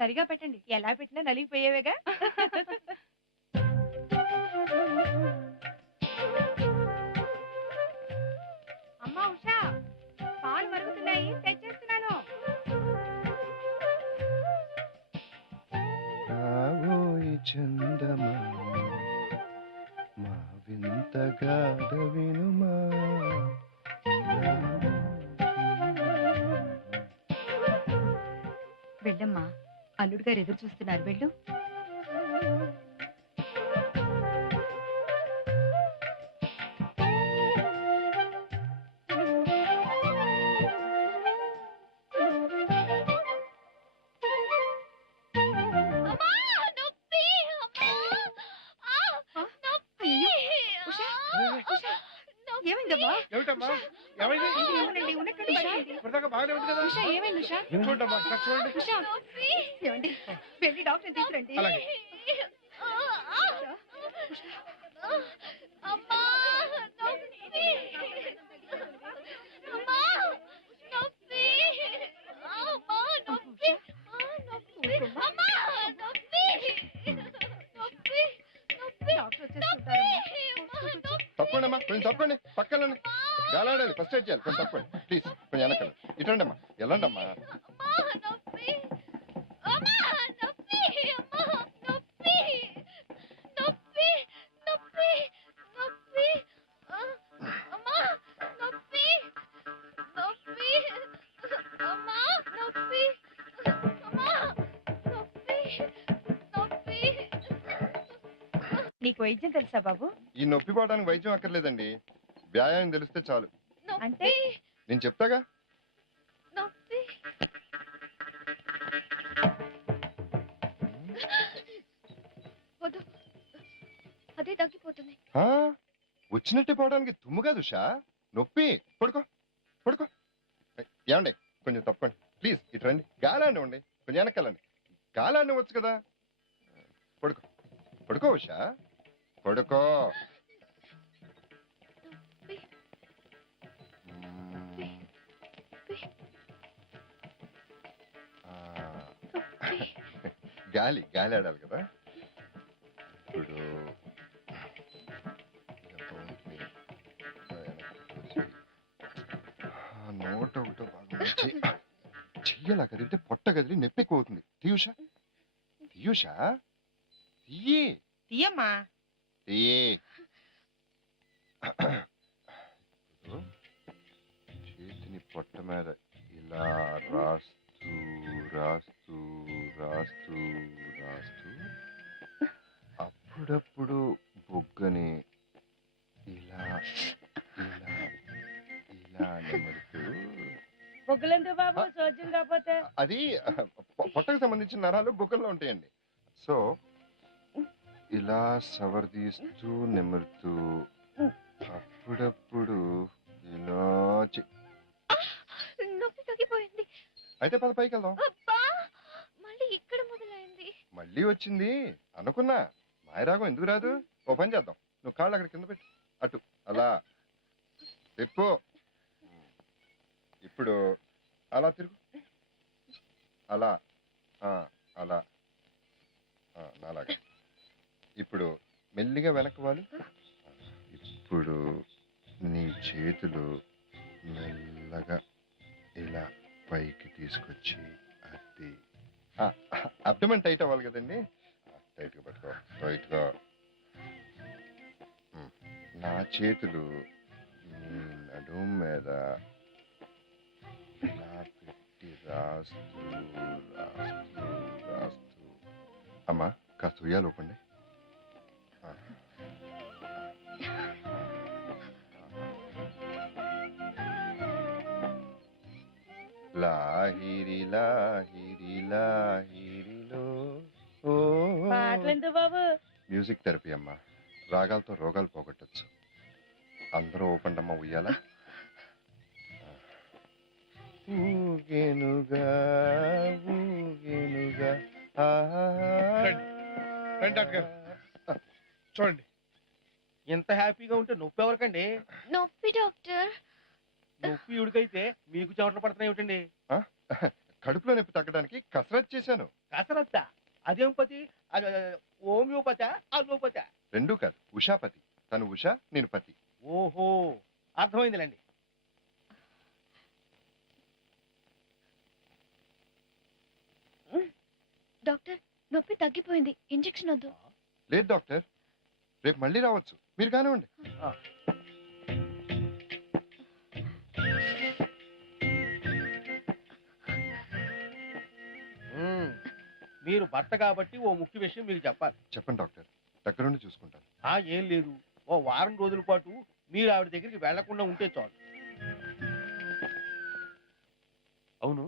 సరిగా పెట్టండి. ఎలా పెట్టినా నలిగిపోయేవేగా. అమ్మా ఉషా, పాలు మరుగుతున్నాయి, తెచ్చేస్తున్నాను. రావోయి చందమా మా వింత గాథ వినుమా. వెళ్ళమ్మా, అల్లుడు గారు ఎదురు చూస్తున్నారు. వెళ్ళు. ఏమైందమ్మా? ఏమిటమ్మా ఏమైంది? ఏమోనండి, ఉన్నట్టుండి పడిపోయింది. ఇప్పటిదాకా బాగానే ఉంది కదా. ఉషా, ఏమైంది ఉషా? చూడమ్మా చూడండి. ఉషా, ఏమండి, వెళ్ళి డాక్టర్ని తీసుకురండి. అలాగే. తప్పండి అమ్మా, కొంచెం తప్పండి, పక్కనండి. గాలాడాలి, ఫస్ట్ ఎయిడ్ చేయాలి. కొంచెం తప్పండి ప్లీజ్, కొంచెం వెనకండి. ఇటండి అమ్మా, వెళ్ళండి అమ్మా. నీకు వైద్యం తెలుసా బాబు? ఈ నొప్పి పోవడానికి వైద్యం అక్కర్లేదండి, వ్యాయామం తెలిస్తే చాలు. అంటే నేను చెప్తాగా. అదే తగ్గిపోతుంది. వచ్చినట్టే పోవడానికి తుమ్ము కాదు ఉషా, నొప్పి. పడుకో పడుకో. ఏమండి కొంచెం తప్పండి ప్లీజ్, ఇటు రండి. గాలాండి ఉండి, కొంచెం వెనకాలండి. గాలాండి వచ్చు కదా. పడుకో పడుకో ఉషా, పడుకో. గాలి గాలి ఆడాలి కదా. ఇప్పుడు నోట ఒకటో బాగా చెయ్యాలా కదిలితే పొట్ట కదిలి నొప్పి ఎక్కువ అవుతుంది. తీయుషా తీయుషా, తీయి తీయమ్మా. తీయి. చేతిని పొట్ట మీద ఇలా రాస్తూ రాస్తూ రాస్తూ రాస్తూ అప్పుడప్పుడు బొగ్గని ఇలా ఇలా ఇలా నిమురుతూ. బొగ్గులెందుకు బాబు, చోద్యం కాకపోతే? అది పొట్టకు సంబంధించిన నరాలు బొగ్గల్లో ఉంటాయండి. సో ఇలా సవర్దీస్తూ నిమురుతూ అప్పుడప్పుడు ఇలా నొప్పి తగ్గిపోయింది. అయితే పద పైకి వెళ్దాం. మళ్ళీ ఇక్కడ మొదలైంది. మళ్ళీ వచ్చింది అనుకున్నా. మాయరాగం ఎందుకు రాదు? ఓ పని చేద్దాం, నువ్వు కాళ్ళు అక్కడ కింద పెట్టి అటు అలా తిప్పు. ఇప్పుడు అలా తిరుగు, అలా అలా అలాగా. ఇప్పుడు మెల్లిగా వెనక్కి వాళ్ళు. ఇప్పుడు నీ చేతులు మెల్లగా ఇలా పైకి తీసుకొచ్చి అది అబ్డమన్ టైట్ అవ్వాలి కదండి. టైట్గా పట్టుకో, టైట్గా. నా చేతులు నీ నడుము మీద ఇలా పెట్టి రాస్తూ రాస్తూ రాస్తూ. అమ్మా కాస్త ఉయ్యాలు ఊపండి. లాహిరి లాహిరి లాహిరిలో. పాటలెందుకు బాబు? మ్యూజిక్ థెరపీ అమ్మా, రాగాలతో రోగాలు పోగొట్టచ్చు. అందరూ ఊపండి అమ్మా ఉయ్యాల. ఊగేనుగా ఊగేనుగా. చూడండి, ఎంత హ్యాపీగా ఉంటే నొప్పి ఎవరికండి? నొప్పి డాక్టర్. నొప్పి ఉడికైతే మీకు చెమటలు పడుతున్నాయి ఏమిటండి? కడుపులో నొప్పి తగ్గడానికి కసరత్ చేశాను. కసరత్తా అదేం పతి హోమియోపత అలోపత? రెండూ కాదు, ఉషాపతి. తను ఉషా, నేను పతి. ఓహో అర్థమైందిలేండి. డాక్టర్ నొప్పి తగ్గిపోయింది, ఇంజెక్షన్ వద్దు. లేదు డాక్టర్, రేపు మళ్ళీ రావచ్చు, మీరు కానివ్వండి. మీరు భర్త కాబట్టి ఓ ముఖ్య విషయం మీకు చెప్పాలి. చెప్పండి డాక్టర్, దగ్గరుండి చూసుకుంటాను. ఏం లేదు, ఓ వారం రోజుల పాటు మీరు ఆవిడ దగ్గరికి వెళ్లకుండా ఉంటే చాలు. అవును,